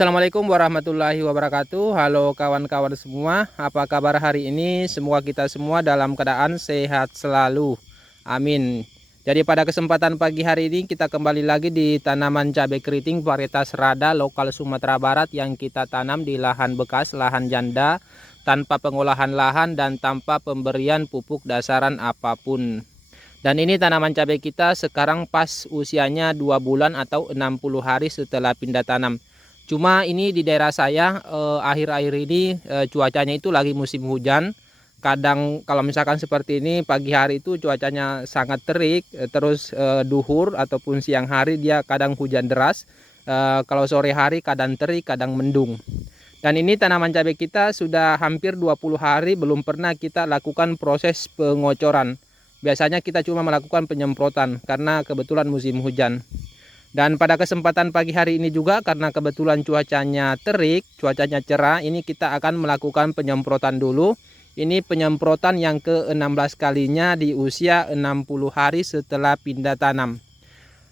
Assalamualaikum warahmatullahi wabarakatuh. Halo kawan-kawan semua, apa kabar hari ini? Semoga kita semua dalam keadaan sehat selalu. Amin. Jadi pada kesempatan pagi hari ini kita kembali lagi di tanaman cabai keriting varietas Rada lokal Sumatera Barat yang kita tanam di lahan bekas, lahan janda, tanpa pengolahan lahan dan tanpa pemberian pupuk dasaran apapun. Dan ini tanaman cabai kita sekarang pas usianya 2 bulan atau 60 hari setelah pindah tanam. Cuma ini di daerah saya akhir-akhir ini cuacanya itu lagi musim hujan. Kadang kalau misalkan seperti ini pagi hari itu cuacanya sangat terik, terus duhur ataupun siang hari dia kadang hujan deras. Kalau sore hari kadang terik, kadang mendung. Dan ini tanaman cabai kita sudah hampir 20 hari belum pernah kita lakukan proses pengocoran. Biasanya kita cuma melakukan penyemprotan karena kebetulan musim hujan. Dan pada kesempatan pagi hari ini juga karena kebetulan cuacanya terik, cuacanya cerah, ini kita akan melakukan penyemprotan dulu. Ini penyemprotan yang ke-16 kalinya di usia 60 hari setelah pindah tanam.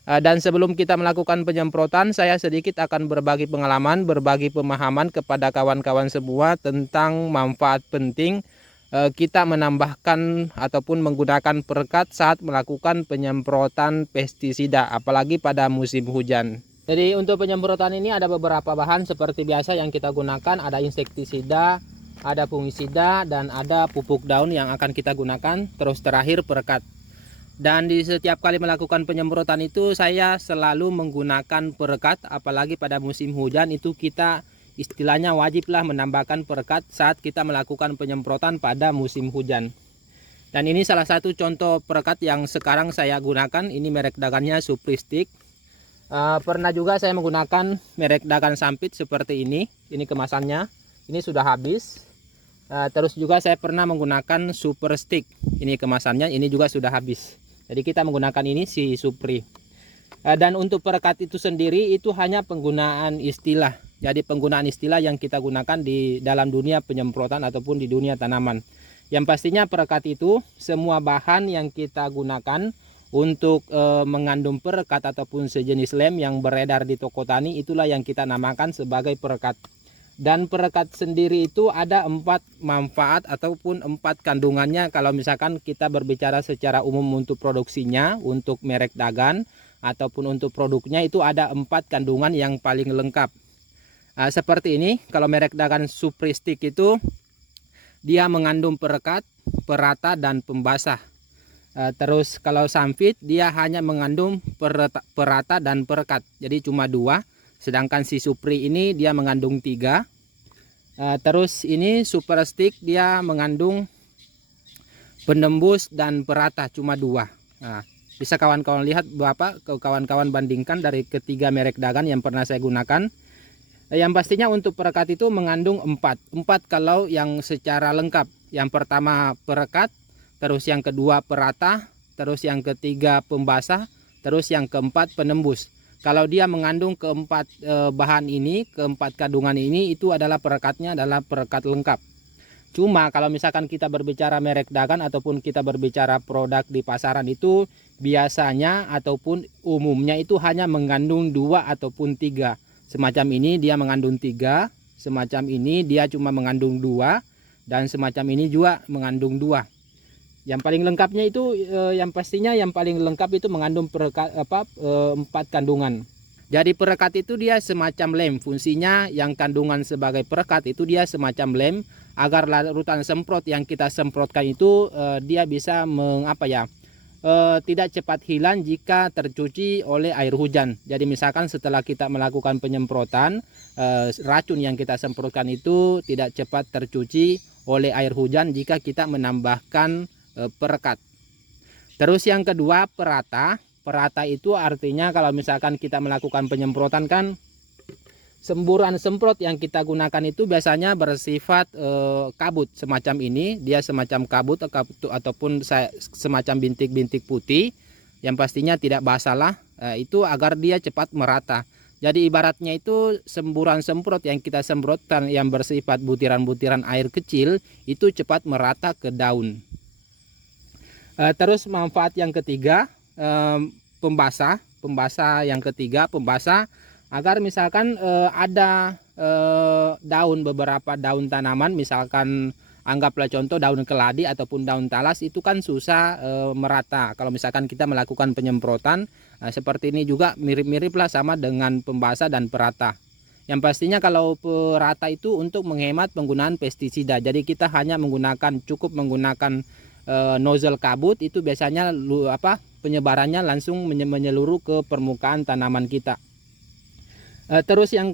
Dan sebelum kita melakukan penyemprotan, saya sedikit akan berbagi pengalaman, berbagi pemahaman kepada kawan-kawan semua tentang manfaat penting kita menambahkan ataupun menggunakan perekat saat melakukan penyemprotan pestisida, apalagi pada musim hujan. Jadi untuk penyemprotan ini ada beberapa bahan seperti biasa yang kita gunakan, ada insektisida, ada fungisida, dan ada pupuk daun yang akan kita gunakan, terus terakhir perekat. Dan di setiap kali melakukan penyemprotan itu saya selalu menggunakan perekat, apalagi pada musim hujan itu kita istilahnya wajiblah menambahkan perekat saat kita melakukan penyemprotan pada musim hujan. Dan ini salah satu contoh perekat yang sekarang saya gunakan. Ini merek dagannya Supristic. Pernah juga saya menggunakan merek dagan Sampit seperti ini. Ini kemasannya. Ini sudah habis. Terus juga saya pernah menggunakan Super Stick. Ini kemasannya. Ini juga sudah habis. Jadi kita menggunakan ini si Supri. Dan untuk perekat itu sendiri itu hanya penggunaan istilah. Jadi penggunaan istilah yang kita gunakan di dalam dunia penyemprotan ataupun di dunia tanaman. Yang pastinya perekat itu semua bahan yang kita gunakan untuk mengandung perekat ataupun sejenis lem yang beredar di toko tani, itulah yang kita namakan sebagai perekat. Dan perekat sendiri itu ada 4 manfaat ataupun 4 kandungannya kalau misalkan kita berbicara secara umum untuk produksinya, untuk merek dagan ataupun untuk produknya itu ada 4 kandungan yang paling lengkap. Seperti ini, kalau merek dagan Supristic itu dia mengandung perekat, perata, dan pembasah. Terus kalau Sampit dia hanya mengandung perata dan perekat, jadi cuma 2. Sedangkan si Supri ini dia mengandung 3. Terus ini Super Stick dia mengandung penembus dan perata cuma 2. Bisa kawan-kawan lihat Bapak, kawan-kawan bandingkan dari ketiga merek dagan yang pernah saya gunakan. Yang pastinya untuk perekat itu mengandung 4 kalau yang secara lengkap. Yang pertama perekat, terus yang kedua perata, terus yang ketiga pembasah, terus yang keempat penembus. Kalau dia mengandung keempat bahan ini, keempat kandungan ini, itu adalah perekatnya adalah perekat lengkap. Cuma kalau misalkan kita berbicara merek dagan ataupun kita berbicara produk di pasaran itu biasanya ataupun umumnya itu hanya mengandung 2 ataupun 3. Semacam ini dia mengandung 3, semacam ini dia cuma mengandung 2, dan semacam ini juga mengandung 2. Yang paling lengkapnya itu yang pastinya yang paling lengkap itu mengandung perekat 4 kandungan. Jadi perekat itu dia semacam lem, fungsinya yang kandungan sebagai perekat itu dia semacam lem agar larutan semprot yang kita semprotkan itu dia bisa tidak cepat hilang jika tercuci oleh air hujan. Jadi misalkan setelah kita melakukan penyemprotan, racun yang kita semprotkan itu tidak cepat tercuci oleh air hujan jika kita menambahkan perekat. Terus yang kedua perata. Perata itu artinya kalau misalkan kita melakukan penyemprotan kan semburan semprot yang kita gunakan itu biasanya bersifat kabut semacam ini. Dia semacam kabut ataupun semacam bintik-bintik putih yang pastinya tidak basah itu agar dia cepat merata. Jadi ibaratnya itu semburan semprot yang kita semprotkan yang bersifat butiran-butiran air kecil itu cepat merata ke daun. Terus manfaat yang ketiga pembasah yang ketiga pembasah agar misalkan ada beberapa daun tanaman, misalkan anggaplah contoh daun keladi ataupun daun talas, itu kan susah merata kalau misalkan kita melakukan penyemprotan. Seperti ini juga mirip-mirip lah sama dengan pembasah dan perata. Yang pastinya kalau perata itu untuk menghemat penggunaan pestisida, jadi kita hanya cukup menggunakan nozzle kabut, itu biasanya penyebarannya langsung menyeluruh ke permukaan tanaman kita. Terus yang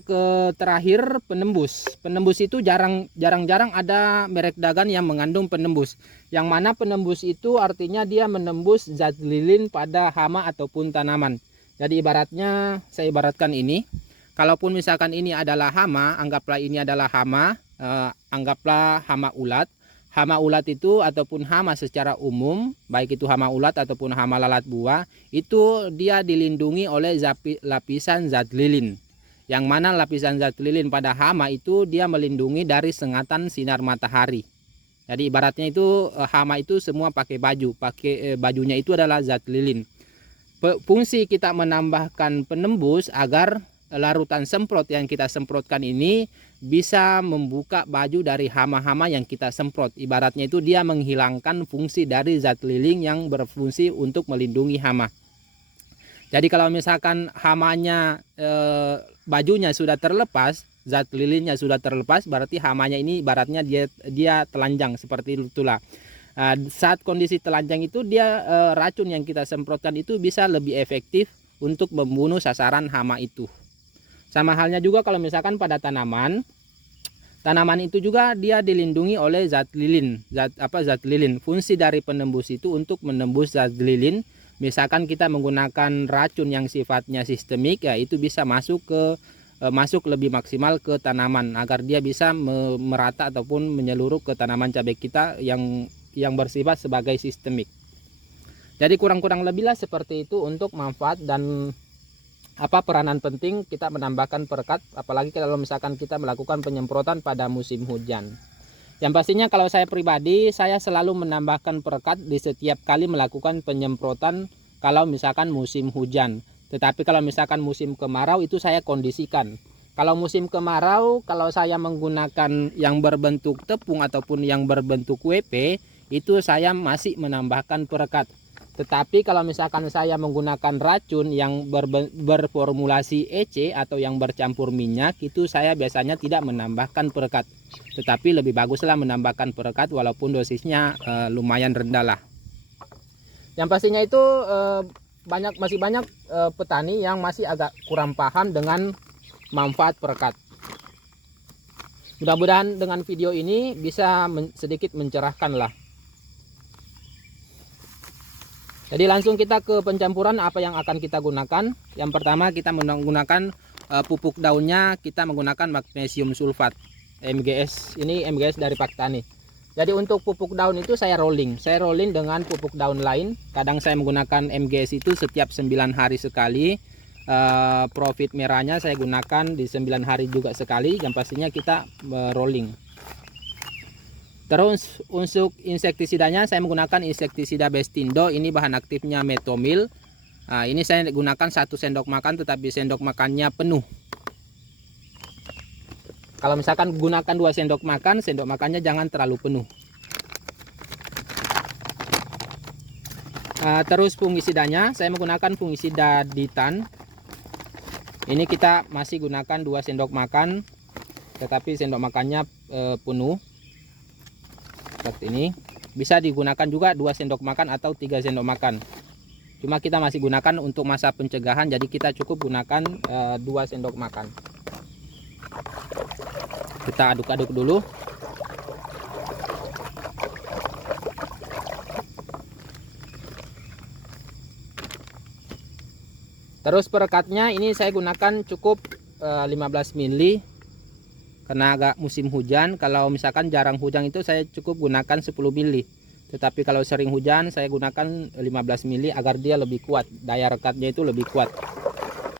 terakhir, penembus. Penembus itu jarang-jarang ada merek dagan yang mengandung penembus. Yang mana penembus itu artinya dia menembus zat lilin pada hama ataupun tanaman. Jadi ibaratnya, saya ibaratkan ini, kalaupun misalkan ini adalah hama, anggaplah ini adalah hama, anggaplah hama ulat. Hama ulat itu ataupun hama secara umum, baik itu hama ulat ataupun hama lalat buah, itu dia dilindungi oleh lapisan zat lilin. Yang mana lapisan zat lilin pada hama itu dia melindungi dari sengatan sinar matahari. Jadi ibaratnya itu hama itu semua pakai baju, bajunya itu adalah zat lilin. Fungsi kita menambahkan penembus agar larutan semprot yang kita semprotkan ini bisa membuka baju dari hama-hama yang kita semprot. Ibaratnya itu dia menghilangkan fungsi dari zat lilin yang berfungsi untuk melindungi hama. Jadi kalau misalkan hamanya bajunya sudah terlepas, zat lilinnya sudah terlepas, berarti hamanya ini ibaratnya dia telanjang, seperti itulah. Saat kondisi telanjang itu dia racun yang kita semprotkan itu bisa lebih efektif untuk membunuh sasaran hama itu. Sama halnya juga kalau misalkan pada tanaman itu juga dia dilindungi oleh zat lilin. Zat lilin. Fungsi dari penembus itu untuk menembus zat lilin. Misalkan kita menggunakan racun yang sifatnya sistemik, ya itu bisa masuk lebih maksimal ke tanaman agar dia bisa merata ataupun menyeluruh ke tanaman cabai kita yang bersifat sebagai sistemik. Jadi kurang-kurang lebihlah seperti itu untuk manfaat dan peranan penting kita menambahkan perekat, apalagi kalau misalkan kita melakukan penyemprotan pada musim hujan. Yang pastinya kalau saya pribadi, saya selalu menambahkan perekat di setiap kali melakukan penyemprotan kalau misalkan musim hujan. Tetapi kalau misalkan musim kemarau itu saya kondisikan. Kalau musim kemarau, kalau saya menggunakan yang berbentuk tepung ataupun yang berbentuk WP, itu saya masih menambahkan perekat. Tetapi kalau misalkan saya menggunakan racun yang berformulasi EC atau yang bercampur minyak, itu saya biasanya tidak menambahkan perekat. Tetapi lebih baguslah menambahkan perekat walaupun dosisnya lumayan rendah lah. Yang pastinya itu masih banyak petani yang masih agak kurang paham dengan manfaat perekat. Mudah-mudahan dengan video ini bisa sedikit mencerahkan lah. Jadi langsung kita ke pencampuran apa yang akan kita gunakan. Yang pertama kita menggunakan pupuk daunnya, kita menggunakan magnesium sulfat MGS. Ini MGS dari Pak Tani. Jadi untuk pupuk daun itu saya rolling dengan pupuk daun lain. Kadang saya menggunakan MGS itu setiap 9 hari sekali. Profit merahnya saya gunakan di 9 hari juga sekali. Yang pastinya kita rolling. Terus untuk insektisidanya saya menggunakan insektisida Bestindo. Ini bahan aktifnya metomil. Ini saya gunakan 1 sendok makan, tetapi sendok makannya penuh. Kalau misalkan gunakan 2 sendok makan, sendok makannya jangan terlalu penuh. Terus fungisidanya saya menggunakan fungisida Ditan. Ini kita masih gunakan 2 sendok makan, tetapi sendok makannya penuh. Seperti ini. Bisa digunakan juga 2 sendok makan atau 3 sendok makan. Cuma kita masih gunakan untuk masa pencegahan, jadi kita cukup gunakan 2 sendok makan. Kita aduk-aduk dulu. Terus perekatnya ini saya gunakan cukup 15 ml. Karena agak musim hujan, kalau misalkan jarang hujan itu saya cukup gunakan 10 ml. Tetapi kalau sering hujan saya gunakan 15 ml agar dia lebih kuat, daya rekatnya itu lebih kuat.